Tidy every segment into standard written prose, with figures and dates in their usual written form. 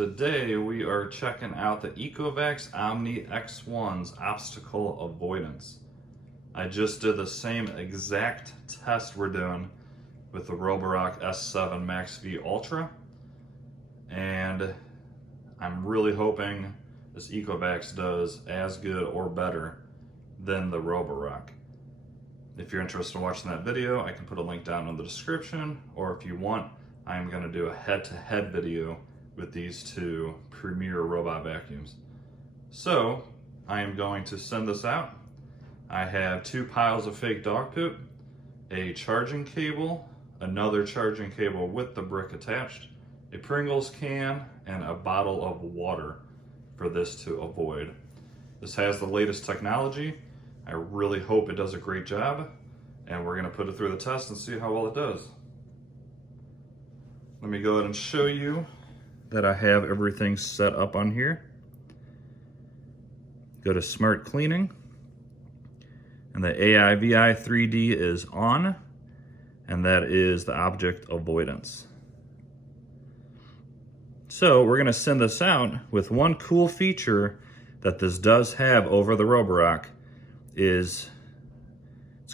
Today we are checking out the Ecovacs Omni X1's obstacle avoidance. I just did the same exact test we're doing with the Roborock S7 Max V Ultra, and I'm really hoping this Ecovacs does as good or better than the Roborock. If you're interested in watching that video, I can put a link down in the description, or if you want, I'm going to do a head-to-head video with these two premier robot vacuums. So I am going to send this out. I have 2 piles of fake dog poop, a charging cable, another charging cable with the brick attached, a Pringles can, and a bottle of water for this to avoid. This has the latest technology. I really hope it does a great job, and we're going to put it through the test and see how well it does. Let me go ahead and show you that I have everything set up on here. Go to Smart Cleaning, and the AIVI 3D is on, and that is the object avoidance. So we're gonna send this out with one cool feature that this does have over the Roborock it's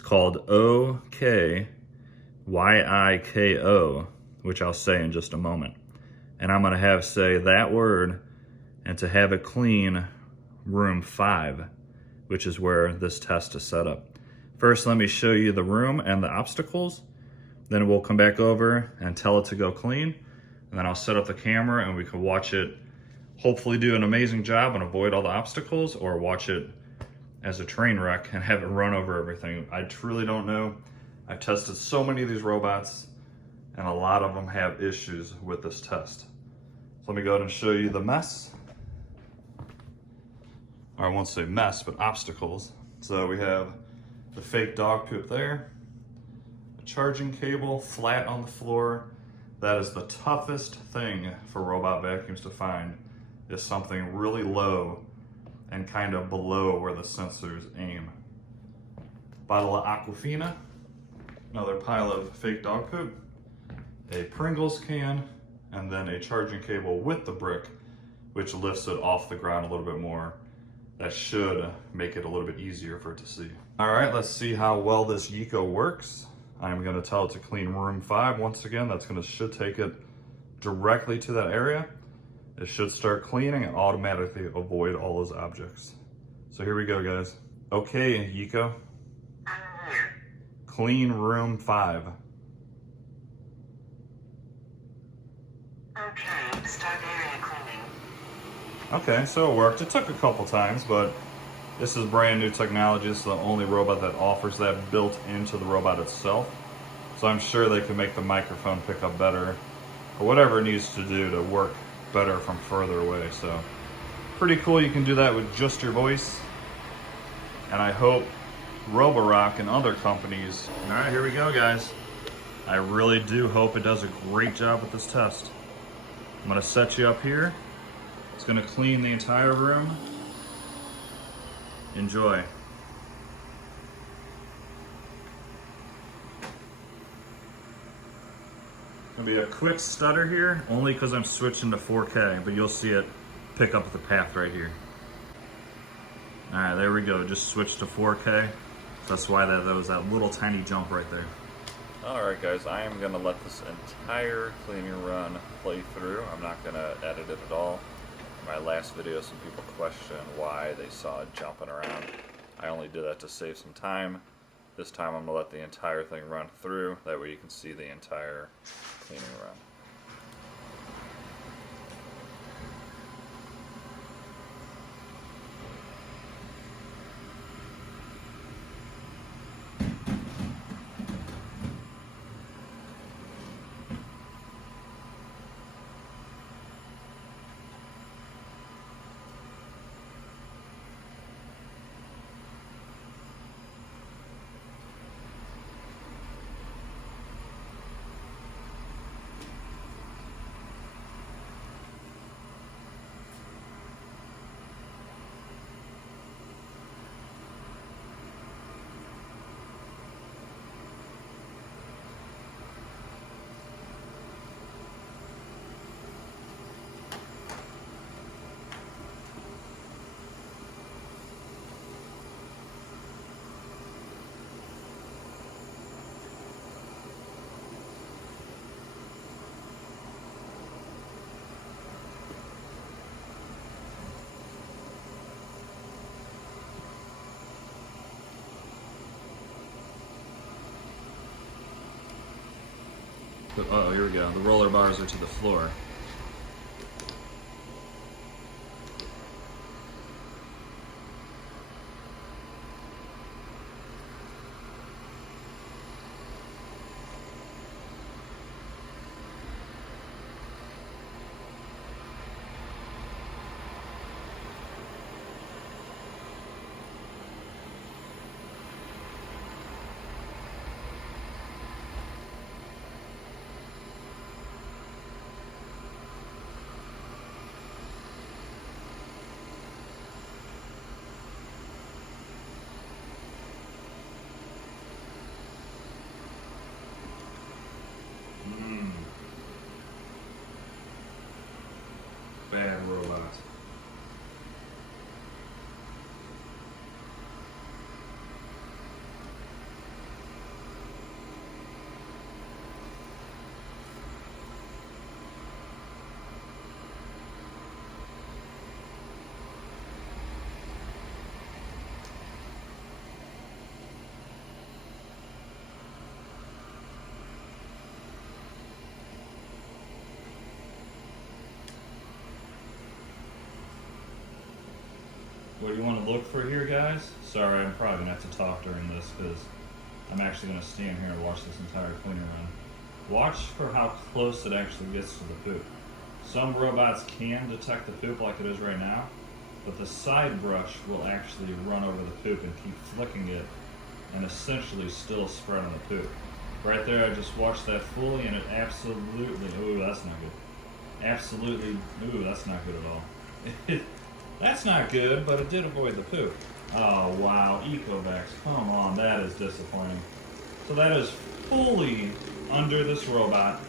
called OKYIKO, which I'll say in just a moment. And I'm gonna say that word, and to have it clean room 5, which is where this test is set up. First, let me show you the room and the obstacles. Then we'll come back over and tell it to go clean. And then I'll set up the camera and we can watch it hopefully do an amazing job and avoid all the obstacles, or watch it as a train wreck and have it run over everything. I truly don't know. I've tested so many of these robots, and a lot of them have issues with this test. So let me go ahead and show you the mess. Or I won't say mess, but obstacles. So we have the fake dog poop there, a charging cable flat on the floor. That is the toughest thing for robot vacuums to find, is something really low and kind of below where the sensors aim. Bottle of Aquafina, another pile of fake dog poop, a Pringles can, and then a charging cable with the brick, which lifts it off the ground a little bit more. That should make it a little bit easier for it to see. All right, let's see how well this Eco works. I'm gonna tell it to clean room 5 once again. Should take it directly to that area. It should start cleaning and automatically avoid all those objects. So here we go, guys. Okay, Eco. Clean room 5. Okay, start area cleaning. Okay, so it worked. It took a couple times, but this is brand new technology. This is the only robot that offers that built into the robot itself. So I'm sure they can make the microphone pick up better, or whatever it needs to do to work better from further away. So pretty cool. You can do that with just your voice. And I hope Roborock and other companies. All right, here we go, guys. I really do hope it does a great job with this test. I'm gonna set you up here. It's gonna clean the entire room. Enjoy. Gonna be a quick stutter here, only because I'm switching to 4K, but you'll see it pick up the path right here. All right, there we go. Just switched to 4K. That's why that was that little tiny jump right there. All right, guys, I am gonna let this entire cleaning run play through. I'm not gonna edit it at all. In my last video, some people questioned why they saw it jumping around. I only did that to save some time. This time I'm gonna let the entire thing run through. That way you can see the entire cleaning run. Oh, here we go. The roller bars are to the floor. Bad robot. What do you want to look for here, guys? Sorry, I'm probably going to have to talk during this because I'm actually going to stand here and watch this entire cleaning run. Watch for how close it actually gets to the poop. Some robots can detect the poop like it is right now, but the side brush will actually run over the poop and keep flicking it and essentially still spread on the poop. Right there, I just watched that fully and it absolutely, ooh, that's not good. Absolutely, ooh, that's not good at all. That's not good, but it did avoid the poop. Oh, wow, Ecovacs, come on, that is disappointing. So that is fully under this robot,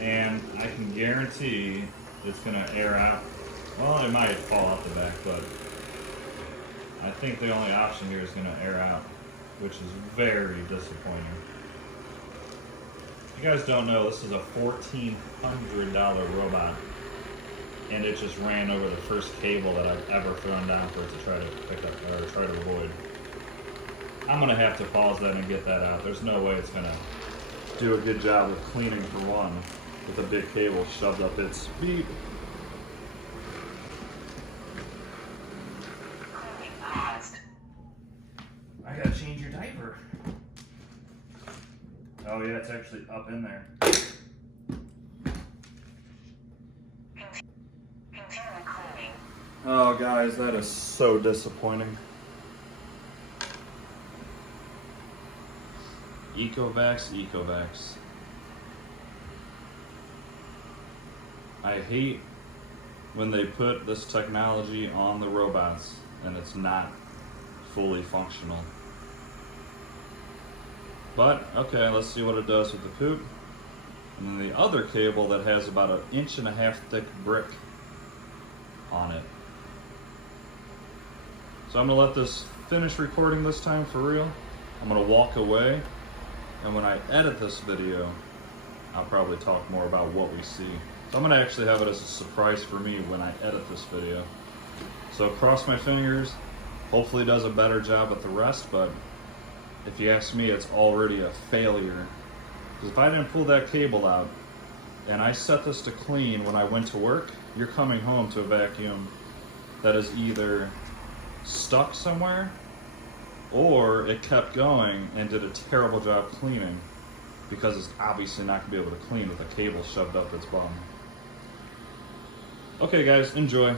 and I can guarantee it's gonna air out. Well, it might fall out the back, but I think the only option here is gonna air out, which is very disappointing. If you guys don't know, this is a $1,400 robot. And it just ran over the first cable that I've ever thrown down for it to try to pick up or try to avoid. I'm gonna have to pause that and get that out. There's no way it's gonna do a good job of cleaning for one with a big cable shoved up its beep. I gotta change your diaper. Oh yeah, it's actually up in there. Oh guys, that is so disappointing. Ecovacs. I hate when they put this technology on the robots and it's not fully functional. But, okay, let's see what it does with the poop. And then the other cable that has about 1.5 inch thick brick on it. So I'm gonna let this finish recording this time for real. I'm gonna walk away, and when I edit this video, I'll probably talk more about what we see. So I'm gonna actually have it as a surprise for me when I edit this video. So cross my fingers, hopefully it does a better job at the rest, but if you ask me, it's already a failure. Because if I didn't pull that cable out, and I set this to clean when I went to work, you're coming home to a vacuum that is either stuck somewhere or it kept going and did a terrible job cleaning because it's obviously not going to be able to clean with a cable shoved up its bum. Okay guys, enjoy.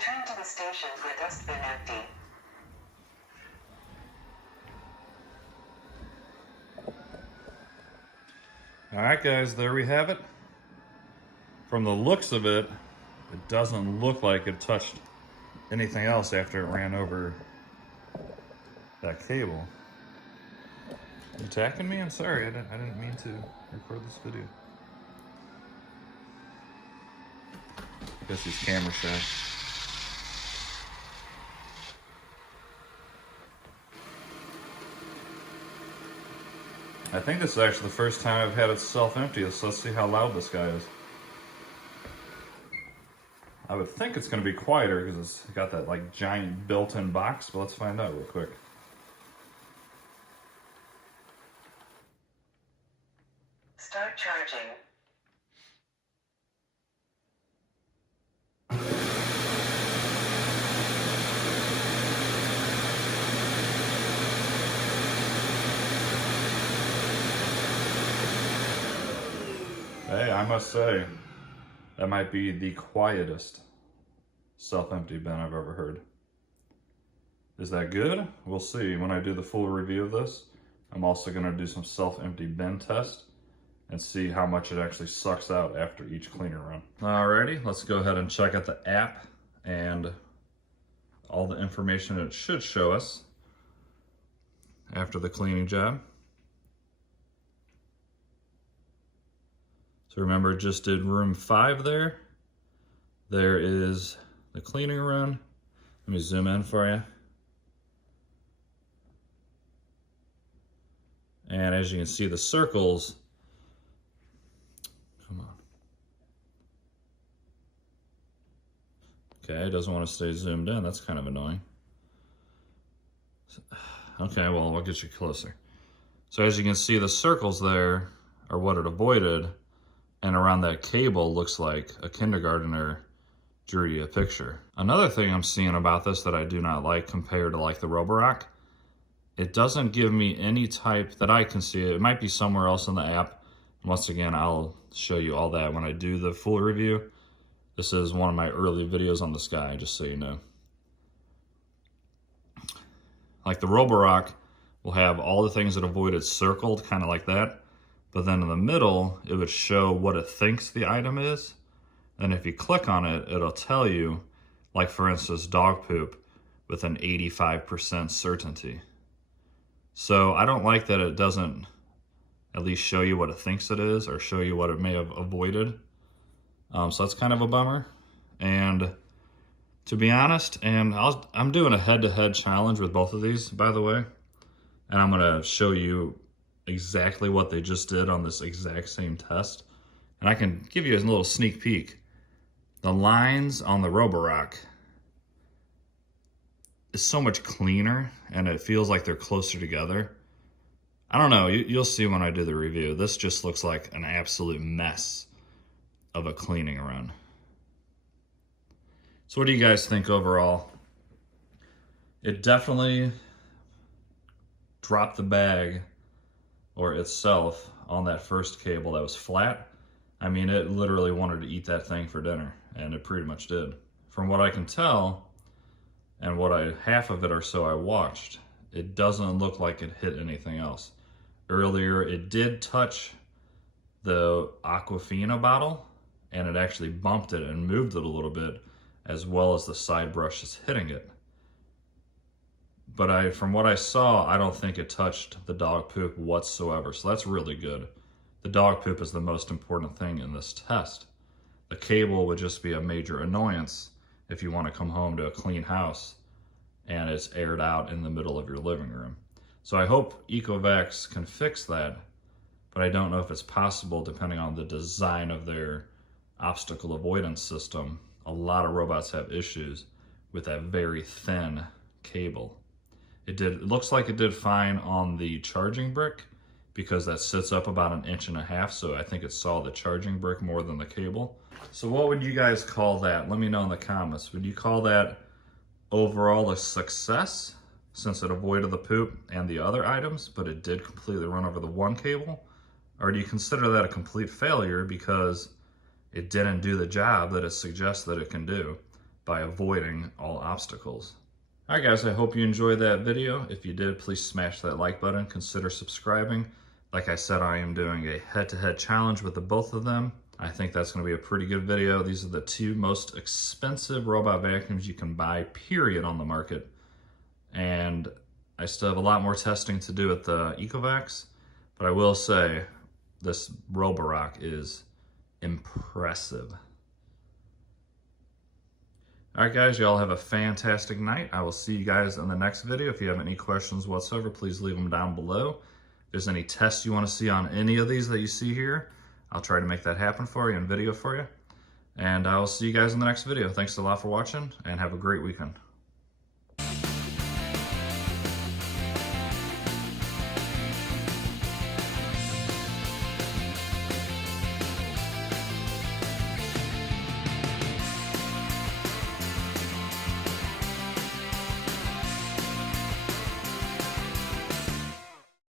Return to the station for dustbin empty. All right, guys, there we have it. From the looks of it, it doesn't look like it touched anything else after it ran over that cable. You attacking me? I'm sorry, I didn't mean to record this video. I guess he's camera shy. I think this is actually the first time I've had it self-empty, so let's see how loud this guy is. I would think it's going to be quieter because it's got that like giant built-in box, but let's find out real quick. Start charging. Hey, I must say, that might be the quietest self-empty bin I've ever heard. Is that good? We'll see. When I do the full review of this, I'm also going to do some self-empty bin test and see how much it actually sucks out after each cleaner run. Alrighty, let's go ahead and check out the app and all the information it should show us after the cleaning job. So remember, it just did room 5 there. There is the cleaning run. Let me zoom in for you. And as you can see, the circles, come on. Okay, it doesn't want to stay zoomed in. That's kind of annoying. Okay, well, I'll get you closer. So as you can see, the circles there are what it avoided. And around that cable looks like a kindergartner drew you a picture. Another thing I'm seeing about this that I do not like compared to like the Roborock, it doesn't give me any type that I can see. It might be somewhere else in the app. Once again, I'll show you all that when I do the full review. This is one of my early videos on this guy, just so you know. Like the Roborock will have all the things that avoided circled, kind of like that. But then in the middle, it would show what it thinks the item is. And if you click on it, it'll tell you, like for instance, dog poop with an 85% certainty. So I don't like that it doesn't at least show you what it thinks it is or show you what it may have avoided. So that's kind of a bummer. And to be honest, and I'm doing a head-to-head challenge with both of these, by the way. And I'm gonna show you exactly what they just did on this exact same test. And I can give you a little sneak peek. The lines on the Roborock is so much cleaner and it feels like they're closer together. I don't know, you'll see when I do the review. This just looks like an absolute mess of a cleaning run. So what do you guys think overall? It definitely dropped the bag or itself on that first cable that was flat. I mean, it literally wanted to eat that thing for dinner, and it pretty much did. From what I can tell, and what half of it or so I watched, it doesn't look like it hit anything else. Earlier, it did touch the Aquafina bottle, and it actually bumped it and moved it a little bit, as well as the side brushes hitting it. But from what I saw, I don't think it touched the dog poop whatsoever. So that's really good. The dog poop is the most important thing in this test. The cable would just be a major annoyance if you want to come home to a clean house and it's aired out in the middle of your living room. So I hope Ecovacs can fix that, but I don't know if it's possible depending on the design of their obstacle avoidance system. A lot of robots have issues with that very thin cable. It looks like it did fine on the charging brick because that sits up about 1.5 inches, so I think it saw the charging brick more than the cable. So what would you guys call that? Let me know in the comments. Would you call that overall a success since it avoided the poop and the other items, but it did completely run over the one cable? Or do you consider that a complete failure because it didn't do the job that it suggests that it can do? by avoiding all obstacles. All right, guys, I hope you enjoyed that video. If you did, please smash that like button. Consider subscribing. Like I said, I am doing a head-to-head challenge with the both of them. I think that's going to be a pretty good video. These are the two most expensive robot vacuums you can buy, period, on the market. And I still have a lot more testing to do with the Ecovacs, but I will say this Roborock is impressive. All right, guys, y'all have a fantastic night. I will see you guys in the next video. If you have any questions whatsoever, please leave them down below. If there's any tests you want to see on any of these that you see here, I'll try to make that happen for you and video for you. And I will see you guys in the next video. Thanks a lot for watching, and have a great weekend.